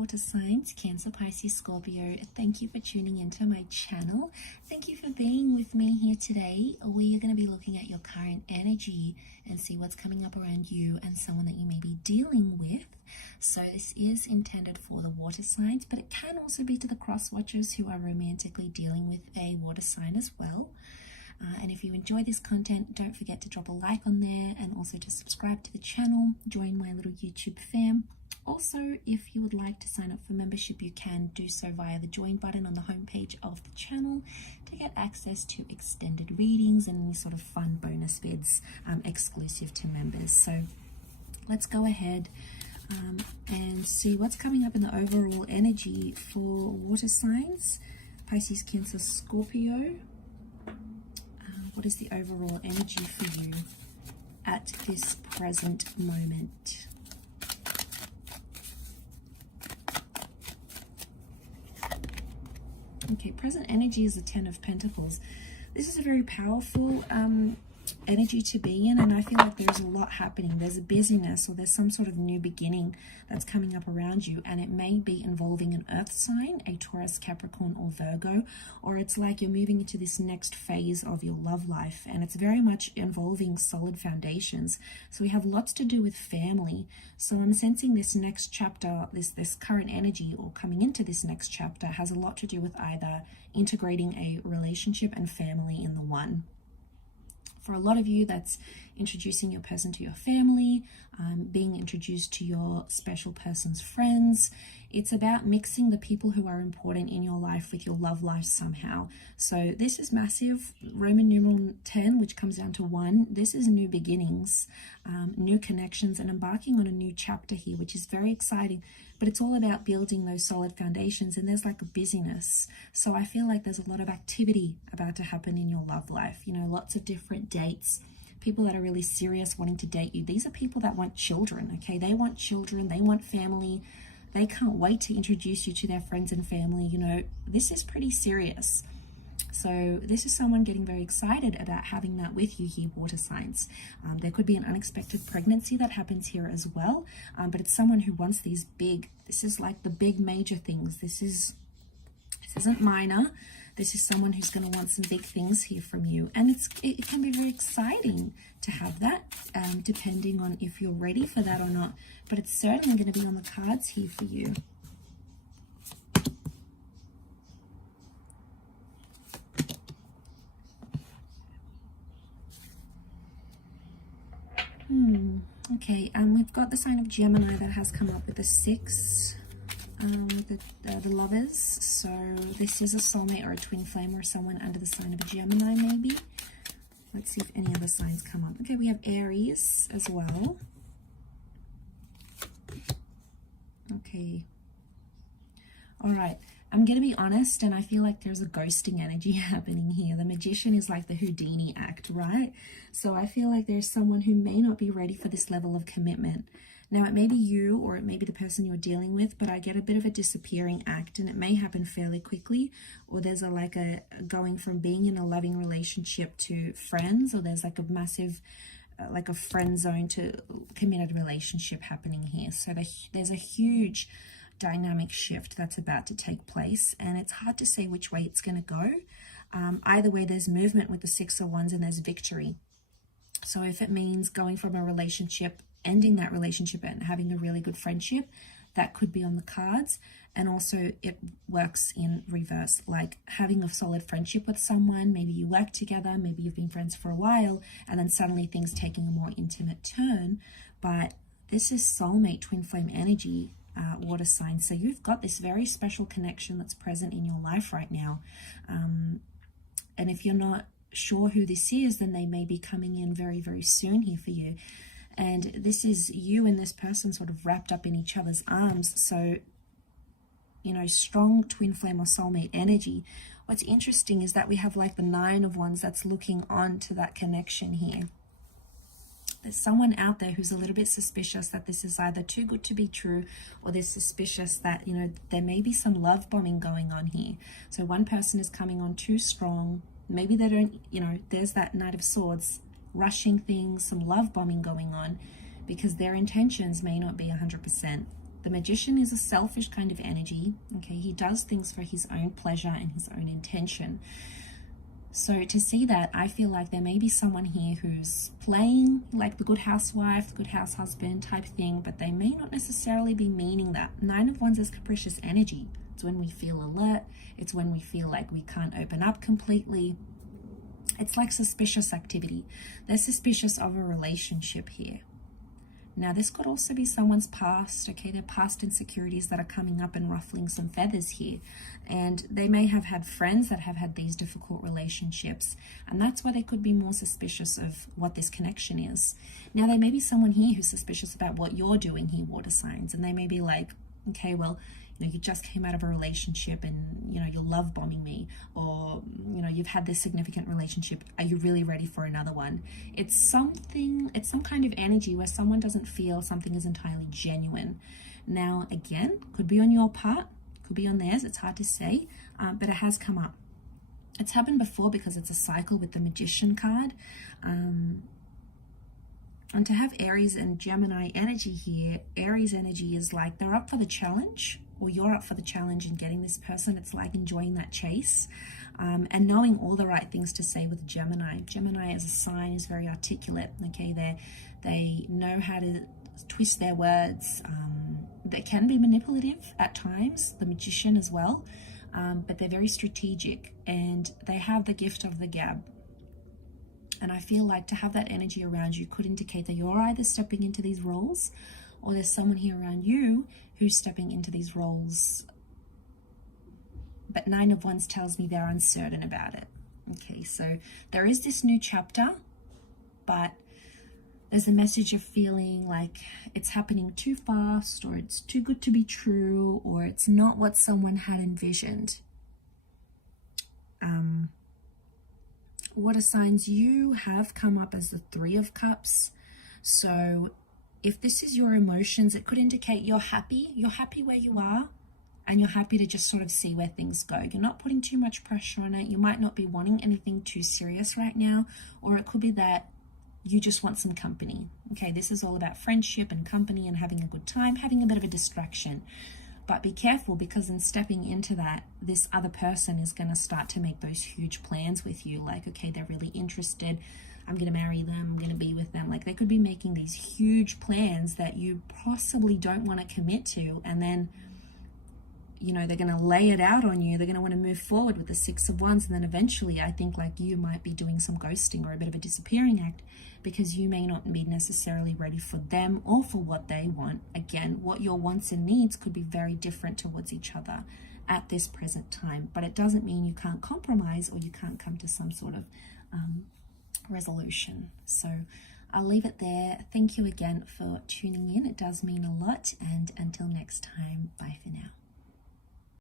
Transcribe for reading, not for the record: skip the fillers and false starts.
water signs, Cancer, Pisces, Scorpio. Thank you for tuning into my channel. Thank you for being with me here today. We are going to be looking at your current energy and see what's coming up around you and someone that you may be dealing with. So this is intended for the water signs, but it can also be to the cross watchers who are romantically dealing with a water sign as well. And if you enjoy this content, don't forget to drop a like on there and also to subscribe to the channel, join my little YouTube fam. Also, if you would like to sign up for membership, you can do so via the join button on the homepage of the channel to get access to extended readings and any sort of fun bonus vids exclusive to members. So let's go ahead and see what's coming up in the overall energy for water signs, Pisces, Cancer, Scorpio. What is the overall energy for you at this present moment? Okay, present energy is the Ten of Pentacles. This is a very powerful energy to be in, and I feel like there's a lot happening. There's a busyness, or there's some sort of new beginning that's coming up around you, and it may be involving an earth sign, a Taurus, Capricorn, or Virgo, or it's like you're moving into this next phase of your love life, and it's very much involving solid foundations. So we have lots to do with family. So I'm sensing this next chapter, this current energy, or coming into this next chapter, has a lot to do with either integrating a relationship and family in the one. For a lot of you, that's introducing your person to your family, being introduced to your special person's friends. It's about mixing the people who are important in your life with your love life somehow. So this is massive. Roman numeral 10, which comes down to 1. This is new beginnings, new connections, and embarking on a new chapter here, which is very exciting. But it's all about building those solid foundations, and there's like a busyness. So I feel like there's a lot of activity about to happen in your love life. You know, lots of different dates, people that are really serious wanting to date you. These are people that want children, okay? They want children, they want family. They can't wait to introduce you to their friends and family. You know, this is pretty serious. So this is someone getting very excited about having that with you here, water signs. There could be an unexpected pregnancy that happens here as well, but it's someone who wants these big, this is like the big major things. This isn't minor. This is someone who's going to want some big things here from you, and it can be very exciting to have that, depending on if you're ready for that or not, but it's certainly going to be on the cards here for you. Okay, we've got the sign of Gemini that has come up with the 6, the lovers. So this is a soulmate or a twin flame or someone under the sign of Gemini maybe. Let's see if any other signs come up. Okay, we have Aries as well. Okay. All right. I'm going to be honest, and I feel like there's a ghosting energy happening here. The Magician is like the Houdini act, right? So I feel like there's someone who may not be ready for this level of commitment. Now, it may be you or it may be the person you're dealing with, but I get a bit of a disappearing act, and it may happen fairly quickly, or there's like a going from being in a loving relationship to friends, or there's like a massive like a friend zone to committed relationship happening here. So there's a huge dynamic shift that's about to take place, and it's hard to say which way it's going to go. Either way, there's movement with the 6 of Wands, and there's victory. So if it means going from a relationship, ending that relationship and having a really good friendship, that could be on the cards. And also it works in reverse, like having a solid friendship with someone. Maybe you work together, maybe you've been friends for a while, and then suddenly things taking a more intimate turn. But this is soulmate twin flame energy, water sign. So you've got this very special connection that's present in your life right now. And if you're not sure who this is, then they may be coming in very, very soon here for you. And this is you and this person sort of wrapped up in each other's arms. So, you know, strong twin flame or soulmate energy. What's interesting is that we have like the 9 of Wands that's looking on to that connection here. There's someone out there who's a little bit suspicious that this is either too good to be true, or they're suspicious that, you know, there may be some love bombing going on here. So one person is coming on too strong. Maybe they don't, you know, there's that Knight of Swords, rushing things, some love bombing going on, because their intentions may not be 100%. The Magician is a selfish kind of energy. Okay, he does things for his own pleasure and his own intention. So to see that, I feel like there may be someone here who's playing like the good housewife, the good house husband type thing, but they may not necessarily be meaning that. 9 of Wands is capricious energy. It's when we feel alert. It's when we feel like we can't open up completely. It's like suspicious activity. They're suspicious of a relationship here. Now, this could also be someone's past, okay? Their past insecurities that are coming up and ruffling some feathers here. And they may have had friends that have had these difficult relationships. And that's why they could be more suspicious of what this connection is. Now, there may be someone here who's suspicious about what you're doing here, water signs. And they may be like, okay, well, you just came out of a relationship and, you're love bombing me, or, you've had this significant relationship. Are you really ready for another one? It's some kind of energy where someone doesn't feel something is entirely genuine. Now, again, could be on your part, could be on theirs. It's hard to say, but it has come up. It's happened before because it's a cycle with the Magician card. And to have Aries and Gemini energy here, Aries energy is like they're up for the challenge, or you're up for the challenge in getting this person. It's like enjoying that chase and knowing all the right things to say with Gemini. Gemini as a sign is very articulate. Okay, they know how to twist their words. They can be manipulative at times, the Magician as well, but they're very strategic and they have the gift of the gab. And I feel like to have that energy around you could indicate that you're either stepping into these roles, or there's someone here around you who's stepping into these roles. But 9 of Wands tells me they're uncertain about it. Okay, so there is this new chapter, but there's a message of feeling like it's happening too fast, or it's too good to be true, or it's not what someone had envisioned. Water signs, you have come up as the 3 of Cups. So if this is your emotions, it could indicate you're happy where you are, and you're happy to just sort of see where things go. You're not putting too much pressure on it. You might not be wanting anything too serious right now, or it could be that you just want some company. Okay, this is all about friendship and company and having a good time, having a bit of a distraction. But be careful, because in stepping into that, this other person is going to start to make those huge plans with you. Like, okay, they're really interested. I'm going to marry them. I'm going to be with them. Like, they could be making these huge plans that you possibly don't want to commit to. And then, they're going to lay it out on you. They're going to want to move forward with the 6 of Wands. And then eventually, I think like you might be doing some ghosting or a bit of a disappearing act, because you may not be necessarily ready for them or for what they want. Again, what your wants and needs could be very different towards each other at this present time. But it doesn't mean you can't compromise or you can't come to some sort of resolution. So I'll leave it there. Thank you again for tuning in. It does mean a lot. And until next time, bye for now.